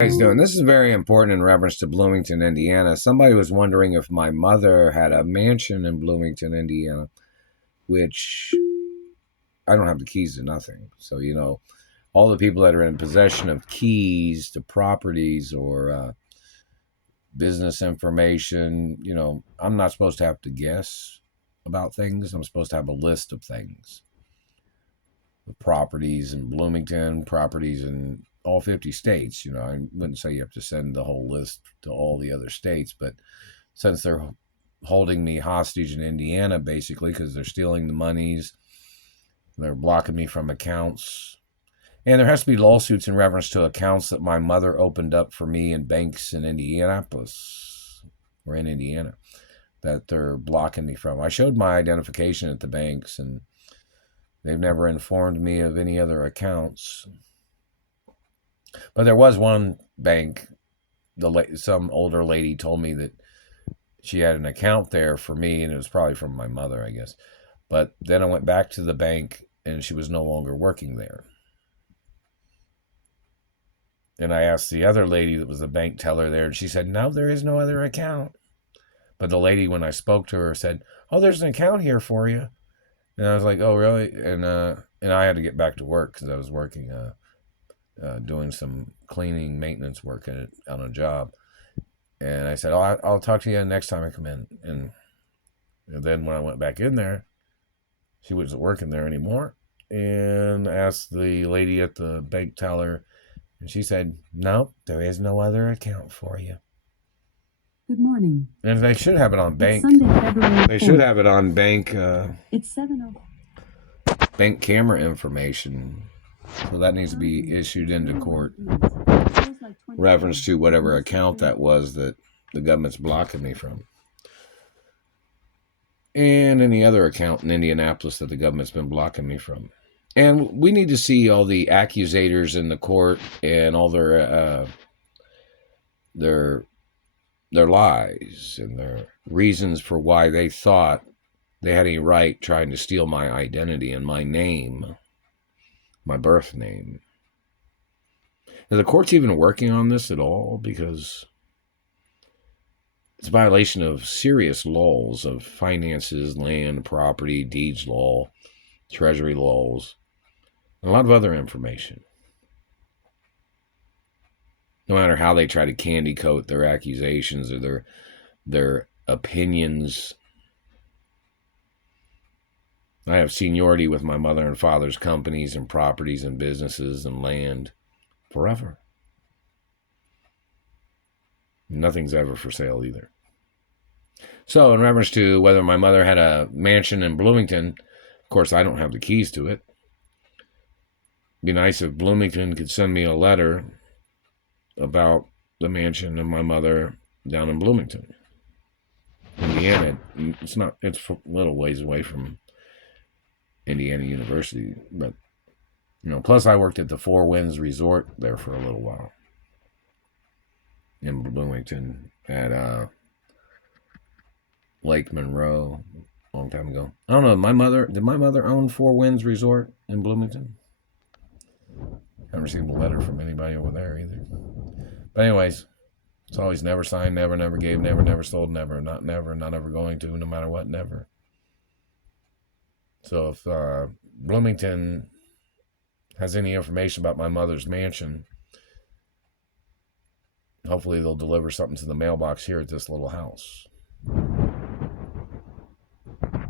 Guys doing? This is very important in reference to Bloomington, Indiana. Somebody was wondering if my mother had a mansion in Bloomington, Indiana, which I don't have the keys to nothing. So, all the people that are in possession of keys to properties or business information, I'm not supposed to have to guess about things. I'm supposed to have a list of things. The properties in Bloomington, properties in all 50 states. I wouldn't say you have to send the whole list to all the other states, but since they're holding me hostage in Indiana, basically, because they're stealing the monies, they're blocking me from accounts. And there has to be lawsuits in reference to accounts that my mother opened up for me in banks in Indianapolis or in Indiana that they're blocking me from. I showed my identification at the banks, and they've never informed me of any other accounts. But there was one bank, some older lady told me that she had an account there for me, and it was probably from my mother, I guess. But then I went back to the bank, and she was no longer working there. And I asked the other lady that was the bank teller there, and she said, no, there is no other account. But the lady, when I spoke to her, said, oh, there's an account here for you. And I was like, oh, really? And I had to get back to work because I was working, doing some cleaning maintenance work on a job. And I said, oh, I'll talk to you next time I come in. And then when I went back in there, she wasn't working there anymore. And I asked the lady at the bank teller, and she said, no, there is no other account for you. Good morning. And they should have it on bank. It's Sunday, February 4th. They should have it on bank. It's 7:00. Bank camera information. So that needs to be issued into court. Reference to whatever account that was that the government's blocking me from. And any other account in Indianapolis that the government's been blocking me from. And we need to see all the accusators in the court and all their lies and their reasons for why they thought they had any right trying to steal my identity and my name, my birth name. Are the courts even working on this at all? Because it's a violation of serious laws of finances, land, property, deeds law, treasury laws, and a lot of other information. No matter how they try to candy coat their accusations or their opinions. I have seniority with my mother and father's companies and properties and businesses and land forever. Nothing's ever for sale either. So in reference to whether my mother had a mansion in Bloomington, of course, I don't have the keys to it. It'd be nice if Bloomington could send me a letter about the mansion of my mother down in Bloomington, Indiana. It's a little ways away from Indiana University, but plus I worked at the Four Winds Resort there for a little while in Bloomington at Lake Monroe a long time ago. I don't know, did my mother own Four Winds Resort in Bloomington? I haven't received a letter from anybody over there either. But anyways, it's always never signed, never gave, never sold, never, not ever going to, no matter what, never. So if Bloomington has any information about my mother's mansion, hopefully they'll deliver something to the mailbox here at this little house.